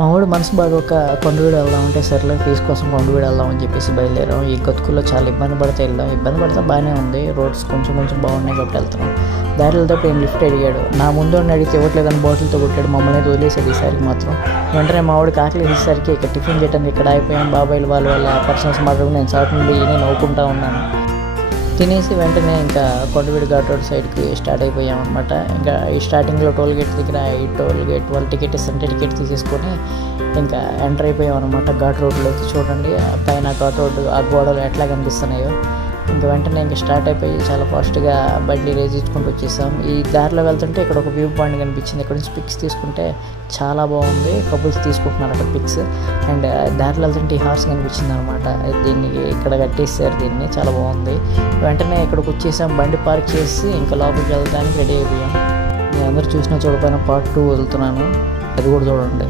మా వాడు మనసు బాగా ఒక కొండవీడు వెళ్దామంటే సర్లే ఫీజు కోసం కొండవీడు వెళ్దామని చెప్పేసి బయలుదేరాం. ఈ గతుకుల్లో చాలా ఇబ్బంది పడితే వెళ్దాం. ఇబ్బంది పడితే బాగానే ఉంది, రోడ్స్ కొంచెం బాగున్నాయి కాబట్టి వెళ్తున్నాం. దారిలో తప్ప ఏం లిఫ్ట్ అడిగాడు. నా ముందు అడిగితే ఇవ్వట్లేదని బాటిల్తో కొట్టాడు. మమ్మల్ని వదిలేసాడు ఈసారికి మాత్రం. వెంటనే మా వాడికి ఆకలి వేసేసరికి ఇక్కడ టిఫిన్ చేయడానికి ఇక్కడ అయిపోయాం. బాబాయిలు వాళ్ళ పర్సనల్స్ మాట్లాడుకుని నేను చాటు నుండి నేను నవ్వుకుంటా ఉన్నాను. తినేసి వెంటనే ఇంకా కొండవీడు ఘాట్ రోడ్ సైడ్కి స్టార్ట్ అయిపోయాం అనమాట. ఇంకా ఈ స్టార్టింగ్లో టోల్ గేట్ దగ్గర ఈ టోల్ గేట్ వాళ్ళు టికెట్ ఇస్తుంటే టికెట్ తీసేసుకొని ఇంకా ఎంటర్ అయిపోయాం అనమాట ఘాట్ రోడ్లోకి. చూడండి పైన ఘాట్ రోడ్ ఆ గోడలు ఎట్లా కనిపిస్తున్నాయో. ఇంకా వెంటనే ఇంకా స్టార్ట్ అయిపోయి చాలా ఫాస్ట్గా బండి రేజ్ ఇచ్చుకుంటూ వచ్చేసాం. ఈ దారిలో వెళ్తుంటే ఇక్కడ ఒక వ్యూ పాయింట్ కనిపించింది. ఇక్కడ నుంచి పిక్స్ తీసుకుంటే చాలా బాగుంది. కపుల్స్ తీసుకుంటున్నారు అక్కడ పిక్స్. అండ్ దారిలో వెళ్తుంటే ఈ హార్స్ కనిపించింది అనమాట. దీన్ని ఇక్కడ కట్టేసారు, దీన్ని చాలా బాగుంది. వెంటనే ఇక్కడికి వచ్చేసాం, బండి పార్క్ చేసి ఇంకా లోపలికి వెళ్ళడానికి రెడీ అయిపోయాం. నేను అందరూ చూసినా చూడకపోయినా పార్ట్ 2 వదులుతున్నాను, అది కూడా చూడండి.